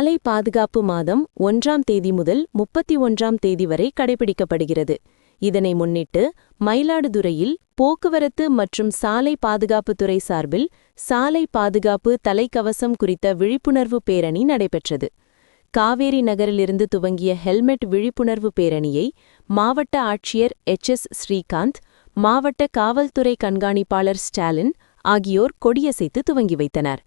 சாலை பாதுகாப்பு மாதம் 1ஆம் தேதி முதல் 31ஆம் தேதி வரை கடைபிடிக்கப்படுகிறது. இதனை முன்னிட்டு மயிலாடுதுறையில் போக்குவரத்து மற்றும் சாலை பாதுகாப்புத்துறை சார்பில் சாலை பாதுகாப்பு தலைக்கவசம் குறித்த விழிப்புணர்வு பேரணி நடைபெற்றது. காவேரி நகரிலிருந்து துவங்கிய ஹெல்மெட் விழிப்புணர்வு பேரணியை மாவட்ட ஆட்சியர் எச்.எஸ். ஸ்ரீகாந்த், மாவட்ட காவல்துறை கண்காணிப்பாளர் ஸ்டாலின் ஆகியோர் கொடியசைத்து துவங்கி வைத்தனர்.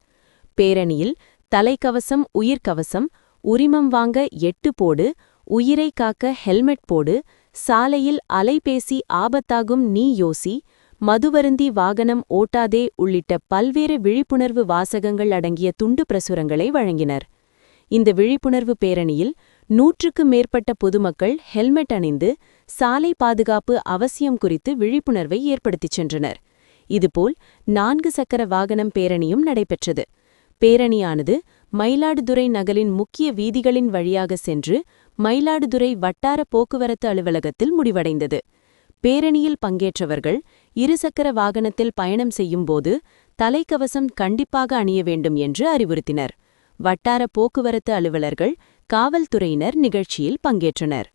பேரணியில் தலைக்கவசம், உயிர்க்கவசம், உரிமம் வாங்க 8 போடு, உயிரை காக்க ஹெல்மெட் போடு, சாலையில் அலைபேசி ஆபத்தாகும் நீ யோசி, மதுவருந்தி வாகனம் ஓட்டாதே உள்ளிட்ட பல்வேறு விழிப்புணர்வு வாசகங்கள் அடங்கிய துண்டு பிரசுரங்களை வழங்கினர். இந்த விழிப்புணர்வு பேரணியில் 100க்கும் மேற்பட்ட பொதுமக்கள் ஹெல்மெட் அணிந்து சாலை பாதுகாப்பு அவசியம் குறித்து விழிப்புணர்வை ஏற்படுத்திச் சென்றனர். இதுபோல் 4 சக்கர வாகனம் பேரணியும் நடைபெற்றது. பேரணியானது மயிலாடுதுறை நகரின் முக்கிய வீதிகளின் வழியாக சென்று மயிலாடுதுறை வட்டார போக்குவரத்து அலுவலகத்தில் முடிவடைந்தது. பேரணியில் பங்கேற்றவர்கள் இருசக்கர வாகனத்தில் பயணம் செய்யும்போது தலைக்கவசம் கண்டிப்பாக அணிய வேண்டும் என்று அறிவுறுத்தினர். வட்டார போக்குவரத்து அலுவலர்கள், காவல்துறையினர் நிகழ்ச்சியில் பங்கேற்றனர்.